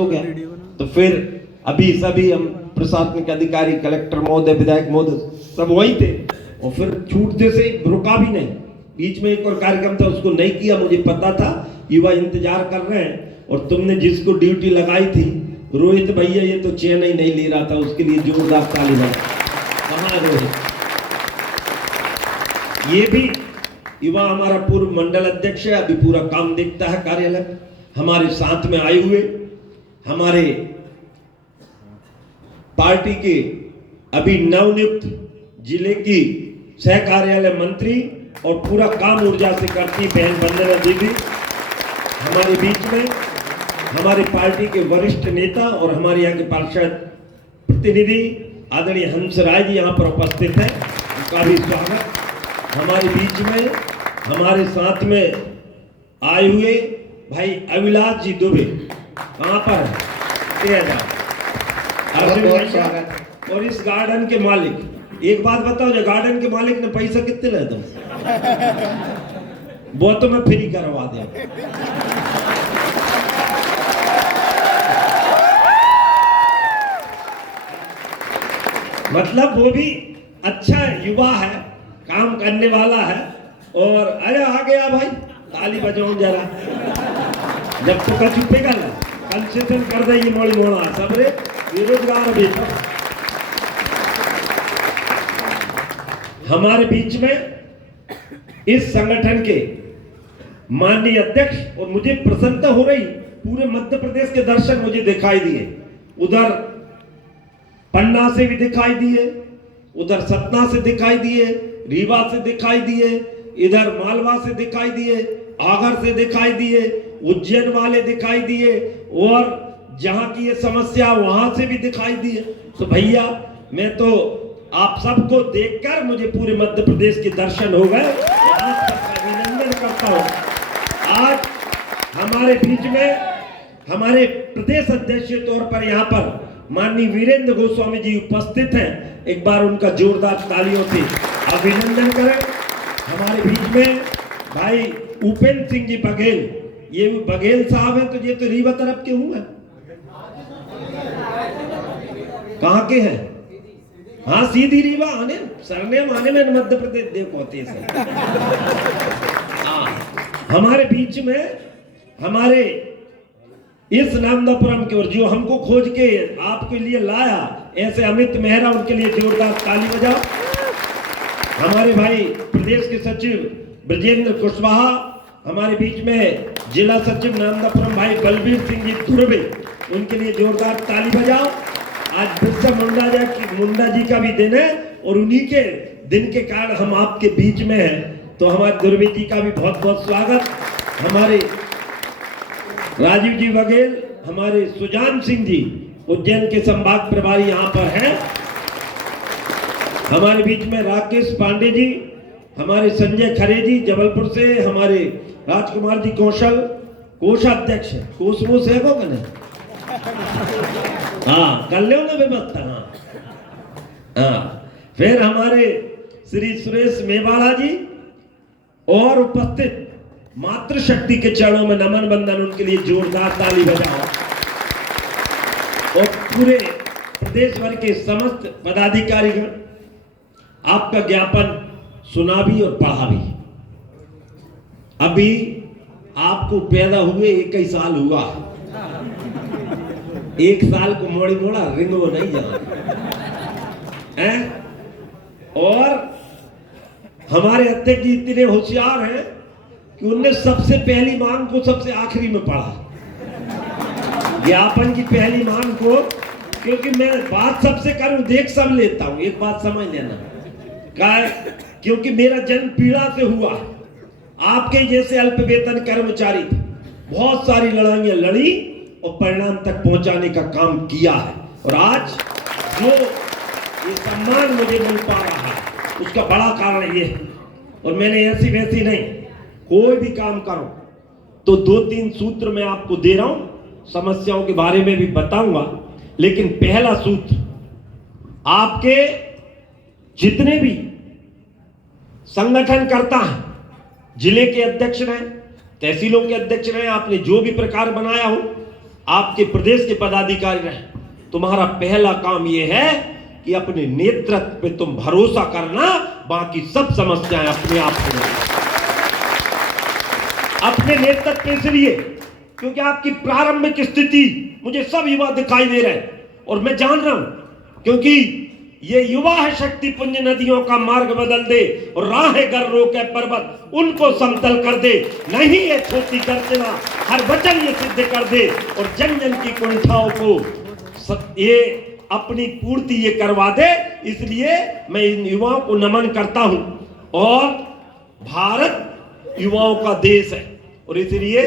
हो गया। तो फिर अभी सभी हम प्रशासनिक अधिकारी, कलेक्टर महोदय, विधायक महोदय सब वही थे, और फिर छूटते से रुका भी नहीं। बीच में एक और कार्यक्रम था, उसको नहीं किया, मुझे पता था युवा इंतजार कर रहे हैं। और तुमने जिसको ड्यूटी लगाई थी रोहित भैया, ये तो चैन ही नहीं ले रहा था, उसके लिए जोरदार ताली बजाओ। कहाँ रोहित? ये भी युवा हमारा पूर्व मंडल अध्यक्ष है, अभी पूरा काम देखता है कार्यालय, हमारे साथ में आए हुए हमारे पार्टी के अभी नवनियुक्त जिले की सह कार्यालय मंत्री और पूरा काम ऊर्जा से करती बहन वंदना दीदी हमारे बीच में, हमारी पार्टी के वरिष्ठ नेता और हमारे यहाँ के पार्षद प्रतिनिधि आदरणीय हंसराय जी यहाँ पर उपस्थित हैं, उनका भी स्वागत। हमारे बीच में हमारे साथ में आए हुए भाई अविलाश जी दुबे, कहाँ पर है? और इस गार्डन के मालिक, एक बात बताओ, जो गार्डन के मालिक ने पैसा कितने ले दो? वो तो मैं फ्री करवा दे। मतलब वो भी अच्छा युवा है, काम करने वाला है। और अरे आ गया भाई, ताली बजाओ जरा, जब तो कछु पिघल कंसेशन कर दे ये मोड़ी मोड़ा सबरे बेरोजगार बेटा। हमारे बीच में इस संगठन के माननीय अध्यक्ष, और मुझे प्रसन्नता हो रही, पूरे मध्य प्रदेश के दर्शन मुझे दिखाई दिए, उधर पन्ना से भी दिखाई दिए, उधर सतना से दिखाई दिए, रीवा से दिखाई दिए, इधर मालवा से दिखाई दिए, आगर से दिखाई दिए, उज्जैन वाले दिखाई दिए, और जहां की ये समस्या वहां से भी दिखाई दिए। तो भैया मैं तो आप सबको देखकर मुझे पूरे मध्य प्रदेश के दर्शन हो गए, आप सबका अभिनंदन करता हूं। आज हमारे बीच में हमारे प्रदेश अध्यक्ष के तौर पर यहाँ पर माननीय वीरेंद्र गोस्वामी जी उपस्थित हैं, एक बार उनका जोरदार तालियों से अभिनंदन करें। हमारे बीच में भाई उपेंद्र सिंह जी बघेल, ये बघेल साहब हैं, तो ये तो रीवा तरफ के हुए, कहाँ के हैं? हाँ सीधी रीवा आने, सरनेम आने में मध्य प्रदेश देखो होते हैं। हमारे बीच में हमारे इस नामदापुरम के, और जो हमको खोज के आपके लिए लाया, ऐसे अमित मेहरा, उनके लिए जोरदार ताली बजाओ। हमारे भाई प्रदेश के सचिव ब्रजेंद्र कुशवाहा, हमारे बीच में जिला सचिव नामदापुरम भाई बलबीर सिंह जी दुर्बे, उनके लिए जोरदार ताली बजाओ। आज बिरसा मुंडा जी का भी दिन है, और उन्हीं के दिन के कारण हम आपके बीच में हैं, तो हमारे दुर्बे जी का भी बहुत बहुत स्वागत। हमारे राजीव जी बघेल, हमारे सुजान सिंह जी उज्जैन के संभाग प्रभारी यहाँ पर हैं। हमारे बीच में राकेश पांडे जी, हमारे संजय खरे जी जबलपुर से, हमारे राजकुमार जी कौशल कोषाध्यक्ष, कोषमोष है को नहीं? हाँ कर लो ना व्यवस्था। हाँ फिर हमारे श्री सुरेश मेवाड़ा जी, और उपस्थित मातृशक्ति के चरणों में नमन बंदन, उनके लिए जोरदार ताली बजाओ। और पूरे प्रदेश भर के समस्त पदाधिकारीगण, आपका ज्ञापन सुना भी और पढ़ा भी। अभी आपको पैदा हुए 21 साल हुआ, 1 साल को मोड़ी मोड़ा रिंग वो नहीं जाना है। और हमारे अध्यक्ष जी इतने होशियार हैं कि उनने सबसे पहली मांग को सबसे आखिरी में पढ़ा, ज्ञापन की पहली मांग को, क्योंकि मैं बात सबसे करूं, देख सब लेता हूं, एक बात समझ लेना, क्योंकि मेरा जन्म पीड़ा से हुआ, आपके जैसे अल्प वेतन कर्मचारी थे, बहुत सारी लड़ाइयां लड़ी और परिणाम तक पहुंचाने का काम किया है। और आज जो ये सम्मान मुझे मिल पा रहा है, उसका बड़ा कारण ये है। और मैंने ऐसी वैसी नहीं, कोई भी काम करो तो 2-3 सूत्र मैं आपको दे रहा हूं, समस्याओं के बारे में भी बताऊंगा। लेकिन पहला सूत्र, आपके जितने भी संगठन करता है, जिले के अध्यक्ष रहे, तहसीलों के अध्यक्ष रहे, आपने जो भी प्रकार बनाया हो, आपके प्रदेश के पदाधिकारी रहे, तुम्हारा पहला काम यह है कि अपने नेतृत्व पे तुम भरोसा करना, बाकी सब समस्याएं अपने आप हो जाएंगी। अपने नेतृत्व पे इसलिए क्योंकि आपकी प्रारंभिक स्थिति मुझे सब युवा दिखाई दे रहे हैं और मैं जान रहा हूं, क्योंकि ये युवा है शक्ति पुंज, नदियों का मार्ग बदल दे और राह गर रोके पर्वत उनको समतल कर दे, नहीं ये छोटी गर्जना हर वचन ये सिद्ध कर दे और जन जन की कुंठाओं को ये अपनी पूर्ति ये करवा दे। इसलिए मैं इन युवाओं को नमन करता हूं और भारत युवाओं का देश है और इसलिए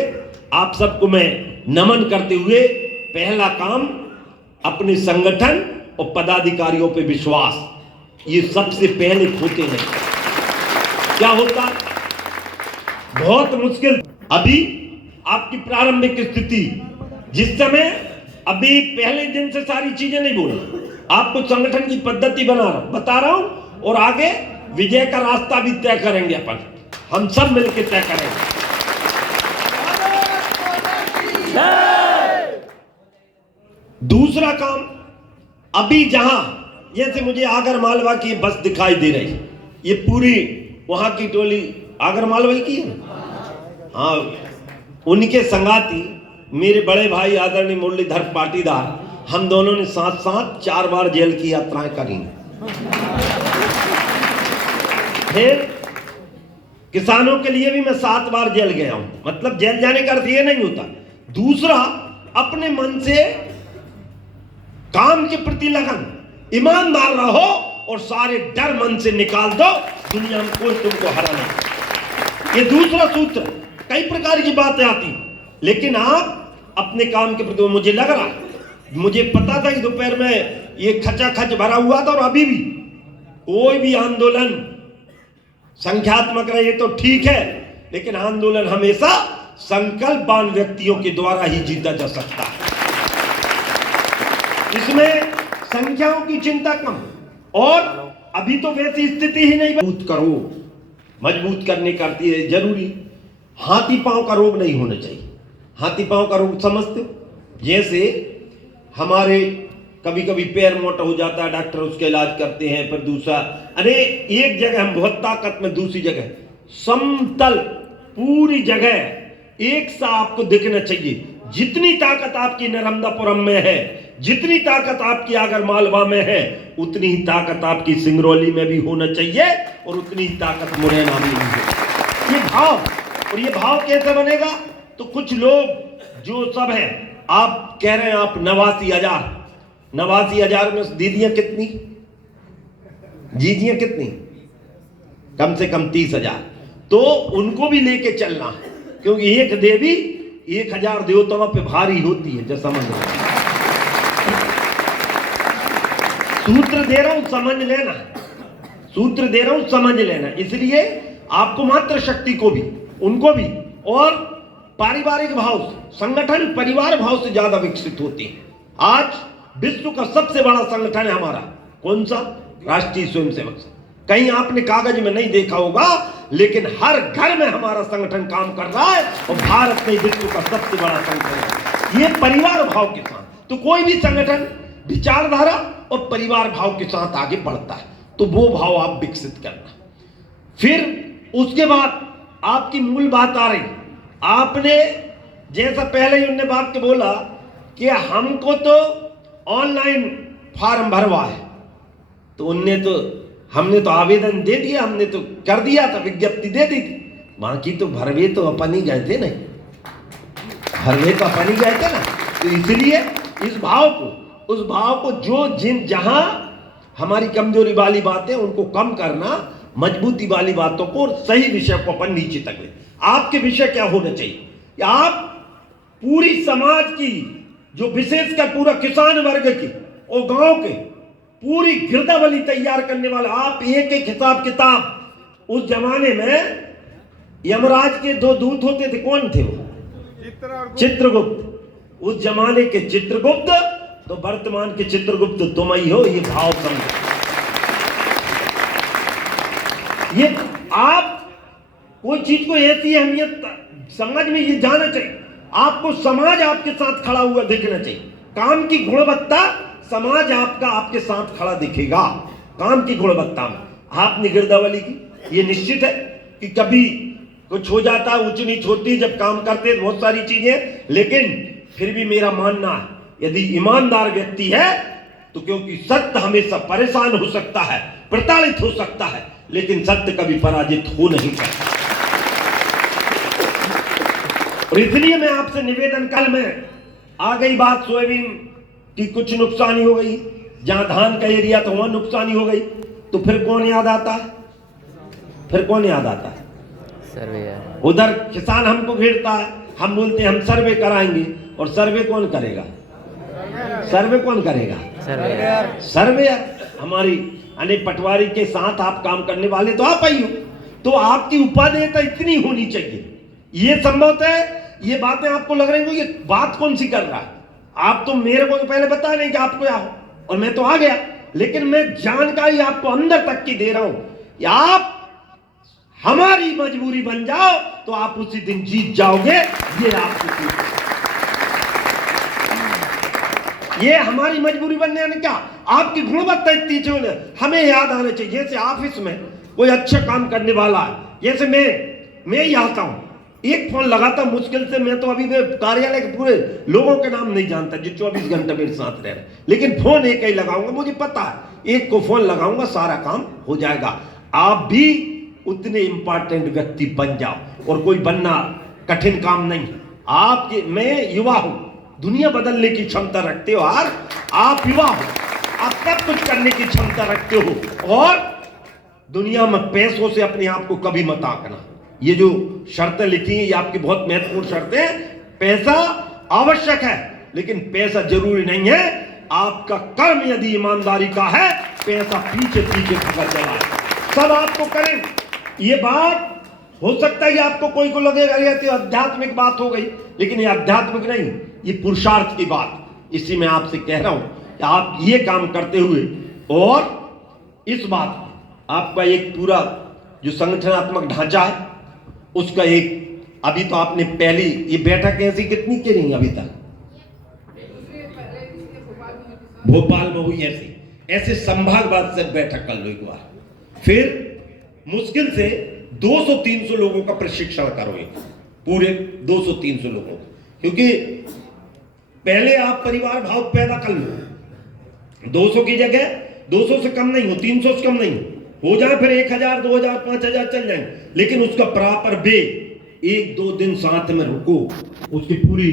आप सबको मैं नमन करते हुए पहला काम अपने संगठन और पदाधिकारियों पे विश्वास, ये सबसे पहले खोते नहीं। क्या होता बहुत मुश्किल, अभी आपकी प्रारंभिक स्थिति जिस समय अभी पहले दिन से सारी चीजें नहीं बोली, आपको संगठन की पद्धति बता रहा हूं और आगे विजय का रास्ता भी तय करेंगे अपन, हम सब मिलकर तय करेंगे। दूसरा काम, अभी जहां जैसे मुझे आगर मालवा की बस दिखाई दे रही, ये पूरी वहां की टोली आगर मालवा की है, हाँ, उनके संगाती मेरे बड़े भाई आदरणीय मुरलीधर पाटीदार, हम दोनों ने साथ साथ 4 बार जेल की यात्राएं करी। फिर किसानों के लिए भी मैं 7 बार जेल गया हूं, मतलब जेल जाने का अर्थ ये नहीं होता। दूसरा, अपने मन से काम के प्रति लगन, ईमानदार रहो और सारे डर मन से निकाल दो, दुनिया में कोई तुमको हरा नहीं। ये दूसरा सूत्र। कई प्रकार की बातें आती, लेकिन आप अपने काम के प्रति, मुझे लग रहा, मुझे पता था कि दोपहर में ये खचाखच भरा हुआ था और अभी भी कोई भी आंदोलन संख्यात्मक रहे तो ठीक है, लेकिन आंदोलन हमेशा संकल्पवान व्यक्तियों के द्वारा ही जीता जा सकता है। इसमें संख्याओं की चिंता कम, और अभी तो वैसी स्थिति ही नहीं। मजबूत करो, मजबूत करने का जरूरी हाथी पांव का रोग नहीं होना चाहिए। हाथी पांव का रोग समझते हो, जैसे हमारे कभी कभी पैर मोटा हो जाता है, डॉक्टर उसका इलाज करते हैं, फिर दूसरा, अरे एक जगह हम बहुत ताकत में, दूसरी जगह समतल, पूरी जगह एक सा आपको दिखना चाहिए। जितनी ताकत आपकी नर्मदापुरम में है, जितनी ताकत आपकी आगर मालवा में है, उतनी ही ताकत आपकी सिंगरौली में भी होना चाहिए और उतनी ही ताकत मुरैना में भी है। ये भाव, और ये भाव कैसे बनेगा? तो कुछ लोग जो सब है, आप कह रहे हैं आप 89,000 में दीदियां कितनी, जीजियां कितनी, कम से कम 30,000, तो उनको भी लेके चलना है, क्योंकि एक देवी 1,000 देवताओं पे भारी होती है। जो समझ लो, सूत्र दे रहा हूं समझ लेना, सूत्र दे रहा हूं समझ लेना। इसलिए आपको मात्र शक्ति को भी, उनको भी, और पारिवारिक भाव, संगठन परिवार भाव से ज्यादा विकसित होते हैं। आज विश्व का सबसे बड़ा संगठन है हमारा, कौन सा? राष्ट्रीय स्वयंसेवक संघ। कहीं आपने कागज में नहीं देखा होगा, लेकिन हर घर में हमारा संगठन काम कर रहा है और भारत में विश्व का सबसे बड़ा संगठन है। ये परिवार भाव के साथ, तो कोई भी संगठन विचारधारा और परिवार भाव के साथ आगे बढ़ता है, तो वो भाव आप विकसित करना। फिर उसके बाद आपकी मूल बात आ रही, आपने जैसा पहले ही उनने बात के बोला कि हमको तो ऑनलाइन फॉर्म भरवा है, तो हमने तो आवेदन दे दिया, हमने तो कर दिया था, विज्ञप्ति दे दी थी, बाकी तो भरवे तो अपन ही गए थे, नहीं भरवे तो अपन ही गए थे ना। तो इसलिए इस भाव को, उस भाव को जो जहां हमारी कमजोरी वाली बातें उनको कम करना, मजबूती वाली बातों को और सही विषय को अपन नीचे तक ले। आपके विषय क्या होना चाहिए? आप पूरी समाज की, जो विशेषकर पूरा किसान वर्ग की और गांव के पूरी गिरदावली तैयार करने वाला, आप एक एक हिसाब किताब। उस जमाने में यमराज के 2 दूत होते थे, कौन थे वो? चित्रगुप्त। उस जमाने के चित्रगुप्त, तो वर्तमान के चित्रगुप्त तुम ही हो। ये भाव समझो, ये आप कोई चीज को ऐसी अहमियत समझ में, ये जाना चाहिए आपको समाज आपके साथ खड़ा हुआ दिखना चाहिए। काम की गुणवत्ता, समाज आपका आपके साथ खड़ा दिखेगा काम की गुणवत्ता में। आपने गिरदावली की, ये निश्चित है कि कभी कुछ हो जाता है, ऊंच नीच होती है जब काम करते हैं, बहुत सारी चीजें, लेकिन फिर भी मेरा मानना है यदि ईमानदार व्यक्ति है तो, क्योंकि सत्य हमेशा परेशान हो सकता है, प्रताड़ित हो सकता है, लेकिन सत्य कभी पराजित हो नहीं सकता। और इसलिए मैं आपसे निवेदन, कल में आ गई बात सोयाबीन की, कुछ नुकसानी हो गई, जहां धान का एरिया था वहां नुकसानी हो गई, तो फिर कौन याद आता है? फिर कौन याद आता है? सर्वे। उधर किसान हमको घेरता है, हम बोलते हैं हम सर्वे कराएंगे, और सर्वे कौन करेगा? सर्वे कौन करेगा? सर्वेयर। हमारी अनिल पटवारी के साथ आप काम करने वाले तो आप ही हो, तो आपकी उपादेयता इतनी होनी चाहिए। ये संभवतः है, ये बातें आपको लग रही हो ये बात कौन सी कर रहा है, आप तो मेरे को तो पहले बता नहीं कि आपको आओ, और मैं तो आ गया, लेकिन मैं जानकारी आपको अंदर तक की दे रहा हूं कि आप हमारी मजबूरी बन जाओ तो आप उसी दिन जीत जाओगे। ये आपको, ये हमारी मजबूरी बनने ने क्या, आपकी गुणवत्ता इतनी चाहिए, हमें याद आना चाहिए। जैसे ऑफिस में कोई अच्छा काम करने वाला है, जैसे मैं ही आता हूं, एक फोन लगाता मुश्किल से, मैं तो अभी कार्यालय के पूरे लोगों के नाम नहीं जानता जो 24 घंटे मेरे साथ रह रहे, लेकिन फोन एक ही लगाऊंगा, मुझे पता है एक को फोन लगाऊंगा सारा काम हो जाएगा। आप भी उतने इंपॉर्टेंट व्यक्ति बन जाओ, और कोई बनना कठिन काम नहीं। आपके, मैं युवा हूं, दुनिया बदलने की क्षमता रखते हो, और आप युवा हो, आप सब कुछ करने की क्षमता रखते हो, और दुनिया में पैसों से अपने आप को कभी मत आंकना। ये जो शर्तें लिखी हैं ये आपकी बहुत महत्वपूर्ण शर्तें हैं। पैसा आवश्यक है, लेकिन पैसा जरूरी नहीं है। आपका कर्म यदि ईमानदारी का है, पैसा पीछे पीछे खबर चला है, सब आपको करें। ये बात हो सकता है कि आपको कोई को लगेगा ये तो आध्यात्मिक बात हो गई, लेकिन ये आध्यात्मिक नहीं, ये पुरुषार्थ की बात। इसी में आपसे कह रहा हूं कि आप ये काम करते हुए, और इस बात आपका एक पूरा जो संगठनात्मक ढांचा है उसका एक, अभी तो आपने पहली ये बैठक ऐसी कितनी की नहीं अभी तक? भोपाल में हुई ऐसे संभागवाद से बैठक कर लो एक बार, फिर मुश्किल से 200-300 लोगों का प्रशिक्षण करो, एक पूरे 200-300 लोगों का, क्योंकि पहले आप परिवार भाव पैदा कर लो। 200 की जगह 200 से कम नहीं हो, 300 से कम नहीं हो जाए, फिर 1000, 2000, 5000 चल जाए, लेकिन उसका प्रॉपर वे 1-2 दिन साथ में रुको, उसकी पूरी